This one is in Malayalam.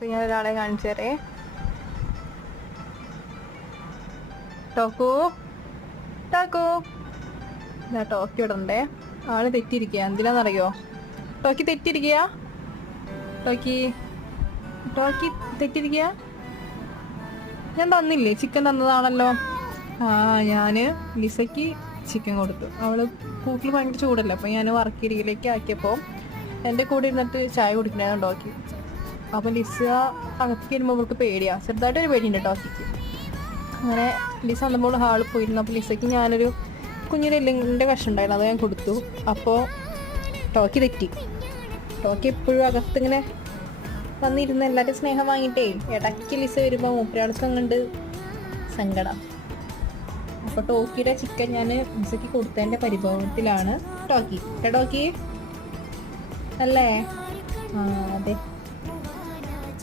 അപ്പോൾ ഞാൻ ഒരാളെ കാണിച്ചു തരേ. ടോക്കു ടോക്കു ഇതാ ടോക്കി ഇടണ്ടേ. ആള് തെറ്റിയിരിക്കുക. എന്തിനാണെന്നറിയോ? ടോക്കി തെറ്റിയിരിക്കുക. ടോക്കി ടോക്കി തെറ്റിയിരിക്കുക. ഞാൻ തന്നില്ലേ, ചിക്കൻ തന്നതാണല്ലോ. ഞാൻ ലിസയ്ക്ക് ചിക്കൻ കൊടുത്തു. അവള് കൂട്ടിൽ ഭയങ്കര ചൂടല്ലേ, അപ്പം ഞാൻ വർക്കിരിയിലേക്ക് ആക്കിയപ്പോൾ എൻ്റെ കൂടെ ഇരുന്നിട്ട് ചായ കുടിക്കണേന്ന് ടോക്കി. അപ്പം ലിസ അകത്തേക്ക് വരുമ്പോൾ അവൾക്ക് പേടിയാണ്, ചെറുതായിട്ടൊരു പേടിയുണ്ട് ടോക്കിക്ക്. അങ്ങനെ ലിസ വന്നപ്പോൾ ഹാളിൽ പോയിരുന്നു. അപ്പോൾ ലിസയ്ക്ക് ഞാനൊരു കുഞ്ഞിൻ്റെ എല്ലിൻ്റെ കഷ്ണം ഉണ്ടായിരുന്നു, അത് ഞാൻ കൊടുത്തു. അപ്പോൾ ടോക്കി തെറ്റി. ടോക്കി എപ്പോഴും അകത്തിങ്ങനെ വന്നിരുന്ന് എല്ലാവരും സ്നേഹം വാങ്ങിയിട്ടേ ഇടയ്ക്ക് ലിസ വരുമ്പോൾ മൂപ്പരാൾക്കും കണ്ട് സങ്കടം. അപ്പോൾ ടോക്കിയുടെ ചിക്കൻ ഞാൻ ലിസയ്ക്ക് കൊടുത്തതിൻ്റെ പരിഭവത്തിലാണ് ടോക്കി. ടോക്കി അല്ലേ? അതെ.